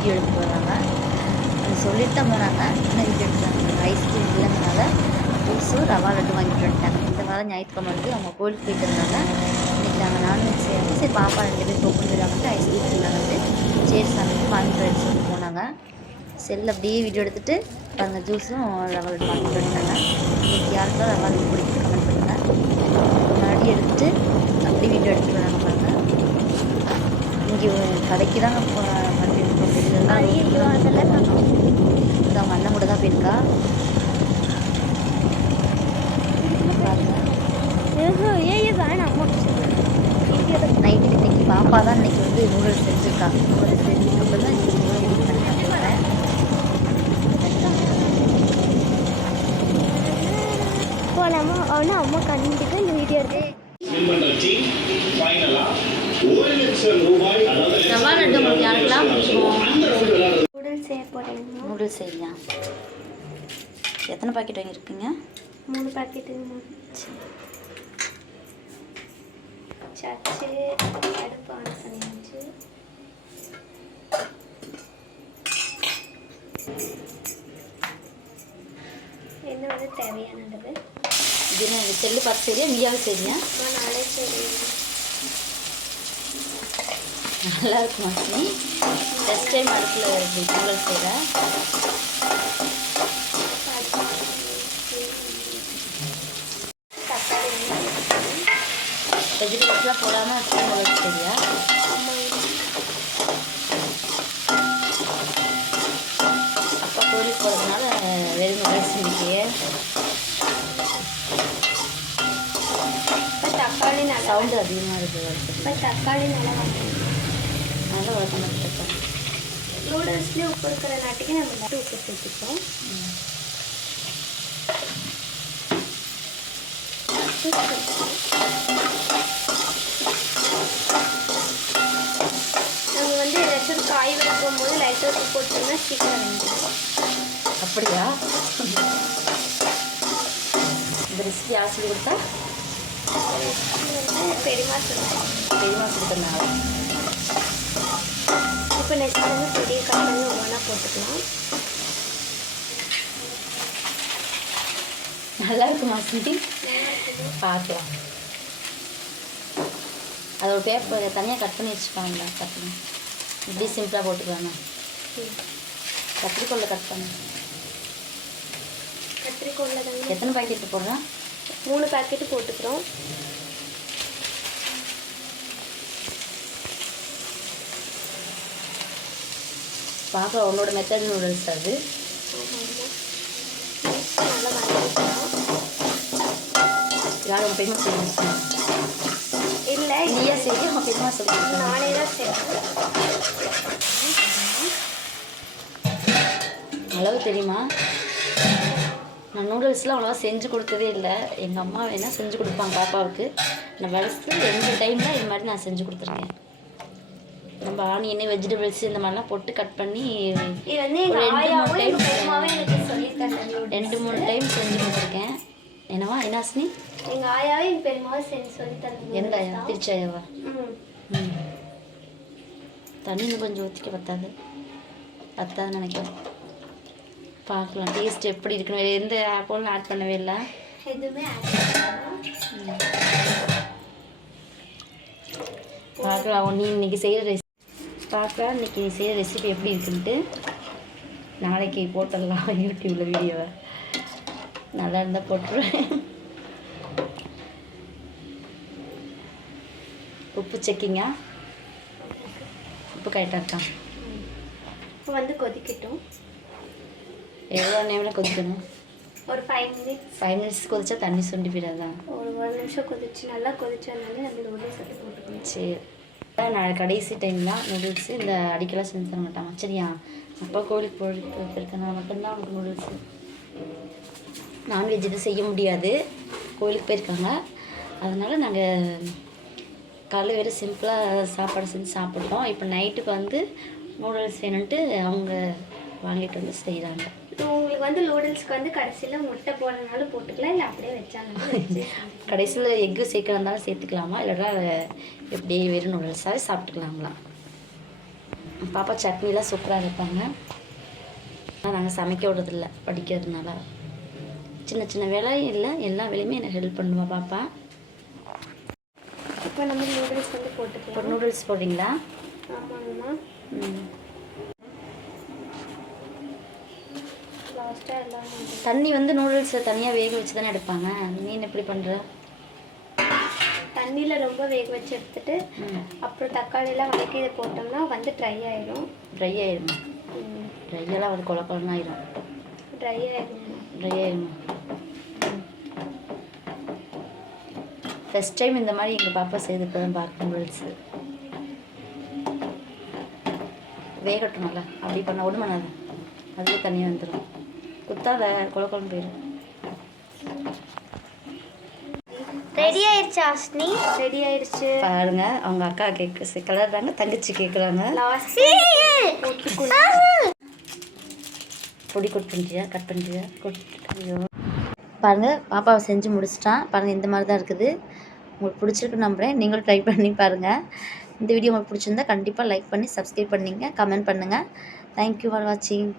Video எடுத்துகிட்டு வராங்க. அது சொல்லிட்டு தான் போனாங்க. இன்னும் வீடியோ எடுத்துகிறாங்க. ஐஸ்கிரீம் இல்லைங்கிறனால ஜூஸும் ரவா லட்டு வாங்கிட்டு வந்துட்டாங்க. இந்த வாரம் ஞாயிற்றுக்கிழமை வந்து அவங்க கோயிலுக்கு போயிட்டு இருந்தாங்க. இன்றைக்கி நாங்கள் நான்வெஜ் செய்யணும். சரி பாப்பா 2 பேர் போகணும் போயிடாமட்டு ஐஸ்கிரீம் இருந்தாங்கன்ட்டு சரி சாமிக்கு வாங்கிட்டு வரேன்னு சொல்லிட்டு போனாங்க. செல் அப்படியே வீடியோ எடுத்துகிட்டு பாருங்கள் ஜூஸும் ரவா லட்டு வாங்கிட்டு வந்துட்டாங்க. இன்றைக்கி யாருக்கெல்லாம் ரவா லட்டு பிடிக்குன்னு கமெண்ட் பண்ணுங்கள். மறுபடியும் எடுத்துகிட்டு அப்படியே வீடியோ எடுத்துகிட்டு வராங்க பாருங்கள். இங்கே கடைக்கு தாங்க மறுபடியும் வெளியிலலாம் இந்த அவங்க அண்ணன் கூட தான் போயிருக்கா பாருங்க. நைட்டு இன்னைக்கு பாப்பா தான் இன்னைக்கு வந்து நூடுல்ஸ் செஞ்சுருக்கா. நூடுல்ஸ் செஞ்சுட்டு தான் எடிட் பண்ணி போகிறேன். போகலாமா அவனு அம்மா கண்டிப்பாக இந்த வீடியோ எடுத்து ரவா லட்டு உங்களுக்கு யாருக்கெல்லாம் பிடிக்கும்? நூடுல்ஸ் செய்ய போகிறேன். நூடுல்ஸ் செய்யலாம். எத்தனை பாக்கெட் வாங்கியிருக்கீங்க? 3 பாக்கெட்டு. சச்சு அடுப்பு ஆன் பண்ணியாச்சு. என்ன வந்து தேவையானது இது எனக்கு செல்லு பார்த்து சரியா நீயாவது சரியா? நாளே சரி நல்லா இருக்கும். மாசி ஃபஸ்ட் டைம் அடுப்பில் நூடுல்ஸ் செய்கிறேன். வெஜிடபிள்ஸ்லாம் போடாமல் நூடுல்ஸ் சரியா? அப்பா கோயிலுக்கு போகிறதுனால வெறும் நூடுல்ஸ் செஞ்சுக்கியே. தக்காளி நல்லா சவுண்டு அதிகமாக இருக்குது. இப்போ தக்காளி நல்லா நல்லா வளர்க்க மாட்டேன். நூடுல்ஸ்லேயே உப்பு இருக்கிற நாட்டுக்கு நம்ம மட்டும் உப்பு சேர்த்துப்போம். நம்ம வந்து ஏதாச்சும் காய் வைக்கும் போது லைட்டாக உப்பு போட்டோம்னா சீக்கிரம் வந்துடும். அப்படியா? இந்த ரெசிபி யார் சொல்லி கொடுத்தா? பெரியமா சொல்லுவேன். பெரியமா கொடுத்தனால. இப்போ நெக்ஸ்ட் வந்து பெரிய கப்பல் ஒவ்வொன்றா போட்டுக்கலாம். நல்லா இருக்குமா சிந்தி? பார்க்கலாம். அது ஒரு பேப்பர் தனியாக கட் பண்ணி வச்சுப்பாங்களா? கட் பண்ணி இப்படி சிம்பிளாக போட்டுக்கலாமா? கத்திரிக்கோளில் கட் பண்ணு. கத்திரிக்கோளில் தாங்க. எத்தனை பாக்கெட்டு போடுறோம்? 3 பாக்கெட்டு போட்டுக்கிறோம். பார்க்க உன்னோட மெத்தட் நூடுல்ஸ் அது. நல்லா வதக்கிக்கலாம். யார் உங்கள் பெருமா செய்யணும்? இல்லை நீயா செய்ய உங்கள் பெருமா சொல்லுங்கள். நானே தான் செய்வேன். அளவு தெரியுமா? நான் நூடுல்ஸ்லாம் அவ்வளோவா செஞ்சு கொடுத்ததே இல்லை. எங்கள் அம்மா வேணால் செஞ்சு கொடுப்பாங்க பாப்பாவுக்கு. நான் வருஷத்துக்கு 2 டைம் தான் இது மாதிரி நான் செஞ்சு கொடுத்துருக்கேன். நம்ம ஆனியன் வெஜிடபிள்ஸ் இந்த மாதிரிலாம் போட்டு கட் பண்ணி இது வந்து 2-3 டைம் செஞ்சு கொடுத்துருக்கேன். என்னவா என்னாஸ்னி? எங்கள் ஆயாவே எங்கள் பெருமாவை செஞ்சு சொல்லி தரேன். எந்த ஆயா? திருச்சி ஆயாவா? ம். தண்ணி இன்னும் கொஞ்சம் ஊற்றிக்க பத்தாதுன்னு நினைக்கிறேன். பார்க்கலாம் டேஸ்ட் எப்படி இருக்குன்னு. வேறு எந்த ஆப்போலும் ஆட் பண்ணவே இல்லை. எதுவுமே பார்க்கலாம். நீ இன்றைக்கி செய்கிற பார்க்கலாம் இன்றைக்கி நீ செய்கிற ரெசிபி எப்படி இருக்குன்ட்டு. நாளைக்கு போட்டுடலாம் யூடியூப்பில் வீடியோவை. நல்லா இருந்தால் போட்டுருவேன். உப்பு செக்கிங்க. உப்பு கரெக்டாக இருக்கா? இப்போ வந்து கொதிக்கட்டும். எவ்வளோ நேரம் கொதிக்கணும்? ஒரு 5 மினிட்ஸ். 5 மினிட்ஸ் கொதிச்சா தண்ணி சுண்டி போயிடாதான்? ஒரு 1 நிமிஷம் கொதிச்சு நல்லா கொதிச்சதுனால நம்ம நூடுல்ஸ் எடுத்து போட்டுக்கணும். சரி. நான் கடைசி டைம்லாம் நூடுல்ஸு இந்த அடிக்கெல்லாம் செஞ்சு தர மாட்டாங்க சரியா? அப்பா கோழிக்கு போயிருக்கனால மட்டும்தான் அவங்களுக்கு நூடுல்ஸு. நான்வெஜ் எதுவும் செய்ய முடியாது, கோயிலுக்கு போயிருக்காங்க. அதனால் நாங்கள் காலையில் வேறு சிம்பிளாக சாப்பாடு செஞ்சு சாப்பிட்றோம். இப்போ நைட்டுக்கு வந்து நூடுல்ஸ் வேணுன்ட்டு அவங்க வாங்கிட்டு வந்து செய்கிறாங்க. உங்களுக்கு வந்து நூடுல்ஸ்க்கு வந்து கடைசியில் முட்டை போடுறதுனால போட்டுக்கலாம், இல்லை அப்படியே வச்சாங்க. கடைசியில் எக்கு சேர்க்கறதாலும் சேர்த்துக்கலாமா, இல்லைனா எப்படி வெறும் நூடுல்ஸாகவே சாப்பிட்டுக்கலாங்களா? பாப்பா சட்னிலாம் சூப்பராக இருப்பாங்க. ஆனால் நாங்கள் சமைக்க விடுறதில்ல படிக்கிறதுனால. சின்ன சின்ன வேலை இல்லை, எல்லா வேலையுமே எனக்கு ஹெல்ப் பண்ணுவா பாப்பா. இப்போ நம்ம நூடுல்ஸ் வந்து இப்போ போட்டுக்கலாம். நூடுல்ஸ் போடுறீங்களா? ஆமாங்கம்மா. லாஸ்ட்டாக எல்லாம் தண்ணி வந்து நூடுல்ஸை தனியாக வேக வச்சு தானே எடுப்பாங்க. மீன் எப்படி பண்ணுற? தண்ணியில் ரொம்ப வேக வச்சு எடுத்துட்டு அப்புறம் தக்காளியெல்லாம் வதக்கி இதை போட்டோம்னா வந்து ட்ரை ஆயிடும். ட்ரை ஆயிடுமா? ட்ரையெல்லாம் ஒரு குழப்பம் ஆயிடும். ட்ரை ஆயிடும். ட்ரை ஆயிடுமா? ஃபஸ்ட் டைம் இந்த மாதிரி எங்கள் பாப்பா செய்து இப்போ தான் பார்க்க நூடுல்ஸு. வேகட்டும் நல்லா. அப்படி பண்ண ஒன்று பண்ணாத, அதுவே தனியாக வந்துடும். குத்தாத குழம்பு போயிடும். ரெடி ஆயிடுச்சு அஸ்னி. ரெடி ஆயிடுச்சு பாருங்க. அவங்க அக்கா கேக்கு கிளறாங்க, தங்கச்சி கேட்குறாங்க. பொடி பண்ணிட்டியா, கட் பண்ணிட்டியா? ஐயோ பாருங்கள், பாப்பாவை செஞ்சு முடிச்சிட்டான். பாருங்கள், இந்த மாதிரி தான் இருக்குது. உங்களுக்கு பிடிச்சிருக்கு நம்புகிறேன். நீங்களும் ட்ரை பண்ணி பாருங்கள். இந்த வீடியோ உங்களுக்கு பிடிச்சிருந்தா கண்டிப்பாக லைக் பண்ணி சப்ஸ்கிரைப் பண்ணிங்க, கமெண்ட் பண்ணுங்கள். தேங்க்யூ ஃபார் வாட்சிங்.